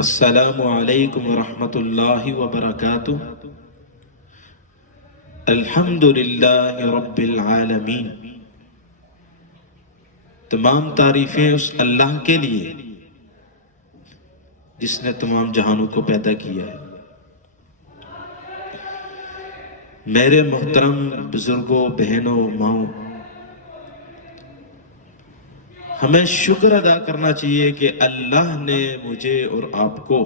السلام علیکم ورحمۃ اللہ وبرکاتہ۔ الحمد للہ رب العالمین۔ تمام تعریفیں اس اللہ کے لیے جس نے تمام جہانوں کو پیدا کیا ہے۔ میرے محترم بزرگوں، بہنوں، ماؤں، ہمیں شکر ادا کرنا چاہیے کہ اللہ نے مجھے اور آپ کو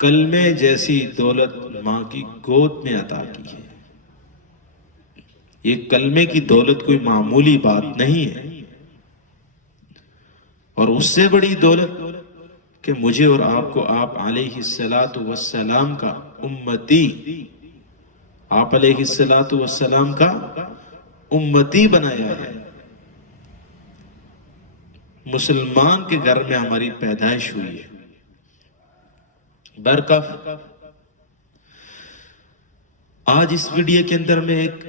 کلمے جیسی دولت ماں کی گود میں عطا کی ہے۔ یہ کلمے کی دولت کوئی معمولی بات نہیں ہے، اور اس سے بڑی دولت کہ مجھے اور آپ کو آپ علیہ السلام کا امتی، آپ علیہ السلام کا امتی بنایا ہے۔ مسلمان کے گھر میں ہماری پیدائش ہوئی ہے۔ برکف آج اس ویڈیو کے اندر میں ایک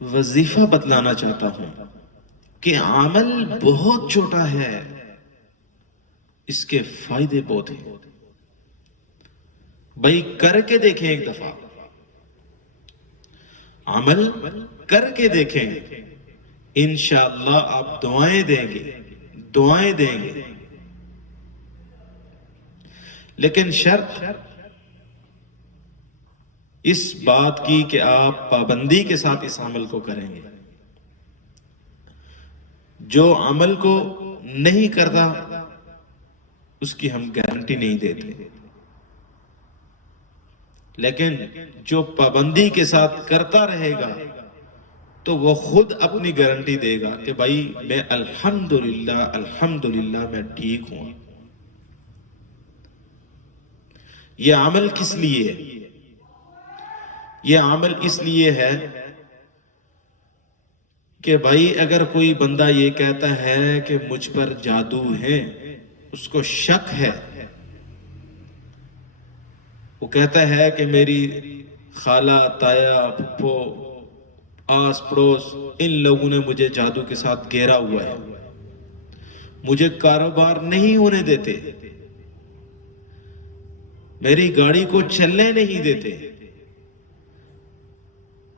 وظیفہ بتلانا چاہتا ہوں کہ عمل بہت چھوٹا ہے، اس کے فائدے بہت ہیں۔ بھائی کر کے دیکھیں، ایک دفعہ عمل کر کے دیکھیں، انشاءاللہ آپ دعائیں دیں گے، لیکن شرط اس بات کی کہ آپ پابندی کے ساتھ اس عمل کو کریں گے۔ جو عمل کو نہیں کرتا اس کی ہم گارنٹی نہیں دیتے، لیکن جو پابندی کے ساتھ کرتا رہے گا تو وہ خود اپنی گارنٹی دے گا کہ بھائی میں الحمدللہ میں ٹھیک ہوں۔ یہ عمل کس لیے ہے؟ یہ عمل اس لیے ہے کہ بھائی اگر کوئی بندہ یہ کہتا ہے کہ مجھ پر جادو ہے، اس کو شک ہے، وہ کہتا ہے کہ میری خالہ، تایا، پھپھو، آس پڑوس ان لوگوں نے مجھے جادو کے ساتھ گھیرا ہوا ہے، مجھے کاروبار نہیں ہونے دیتے، میری گاڑی کو چلنے نہیں دیتے۔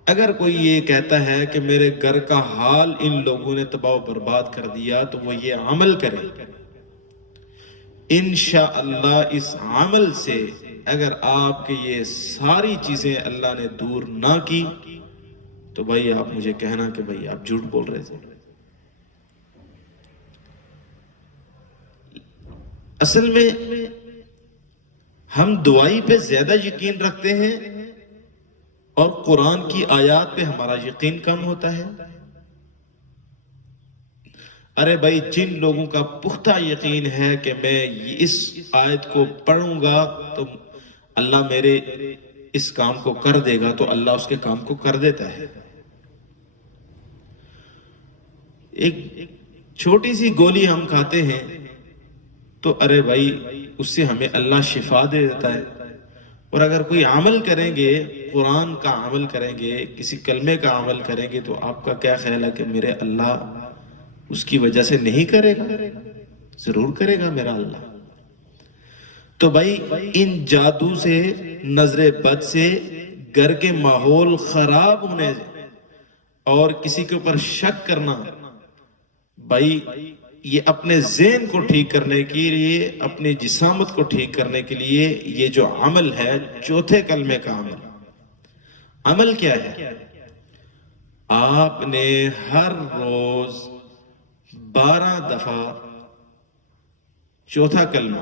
اگر کوئی یہ کہتا ہے کہ میرے گھر کا حال ان لوگوں نے تباہ و برباد کر دیا، تو وہ یہ عمل کرے۔ انشاءاللہ اس عمل سے اگر آپ کے یہ ساری چیزیں اللہ نے دور نہ کی تو بھائی آپ مجھے کہنا کہ بھائی آپ جھوٹ بول رہے تھے۔ اصل میں ہم دعائی پہ زیادہ یقین رکھتے ہیں اور قرآن کی آیات پہ ہمارا یقین کم ہوتا ہے۔ ارے بھائی جن لوگوں کا پختہ یقین ہے کہ میں اس آیت کو پڑھوں گا تو اللہ میرے اس کام کو کر دے گا، تو اللہ اس کے کام کو کر دیتا ہے۔ ایک چھوٹی سی گولی ہم کھاتے ہیں تو ارے بھائی اس سے ہمیں اللہ شفا دے دیتا ہے، اور اگر کوئی عمل کریں گے، قرآن کا عمل کریں گے، کسی کلمے کا عمل کریں گے، تو آپ کا کیا خیال ہے کہ میرے اللہ اس کی وجہ سے نہیں کرے گا؟ ضرور کرے گا میرا اللہ۔ تو بھائی ان جادو سے، نظر بد سے، گھر کے ماحول خراب ہونے اور کسی کے اوپر شک کرنا، بھائی یہ اپنے ذہن کو ٹھیک کرنے کے لیے، اپنی جسامت کو ٹھیک کرنے کے لیے یہ جو عمل ہے، چوتھے کلمے کا عمل کیا ہے؟ آپ نے ہر روز 12 دفعہ چوتھا کلمہ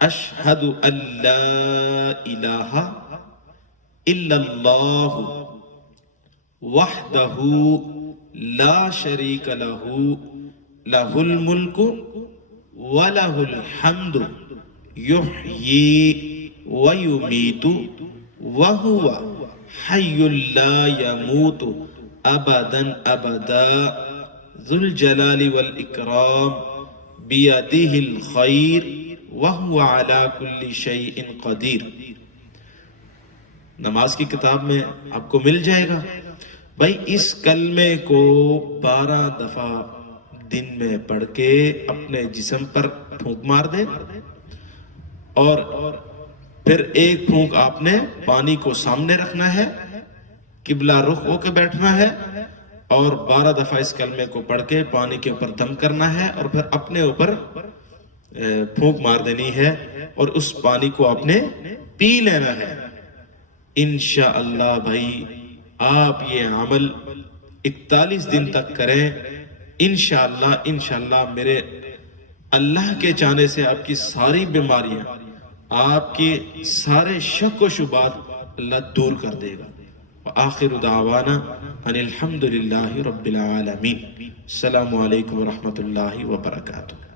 اشہد ان لا الہ الا اللہ وحدہ لا شریک لہ لہ الملک ولہ الحمد یحیی ویمیت وہو حی لا یموت ابدا ابدا ذو الجلال والاکرام بیدہ الخیر وہو علی کل شیء قدیر۔ نماز کی کتاب میں آپ کو مل جائے گا۔ بھائی اس کلمے کو 12 دفعہ دن میں پڑھ کے اپنے جسم پر پھونک مار دیں، اور پھر ایک پھونک آپ نے پانی کو سامنے رکھنا ہے، قبلہ رخ ہو کے بیٹھنا ہے، اور 12 دفعہ اس کلمے کو پڑھ کے پانی کے اوپر دم کرنا ہے، اور پھر اپنے اوپر پھونک مار دینی ہے، اور اس پانی کو آپ نے پی لینا ہے۔ انشاءاللہ بھائی آپ یہ عمل 41 دن تک کریں، انشاءاللہ میرے اللہ کے چاہنے سے آپ کی ساری بیماریاں، آپ کے سارے شک و شبہات اللہ دور کر دے گا۔ وآخر دعوانا ان الحمدللہ رب العالمین۔ السلام علیکم ورحمۃ اللہ وبرکاتہ۔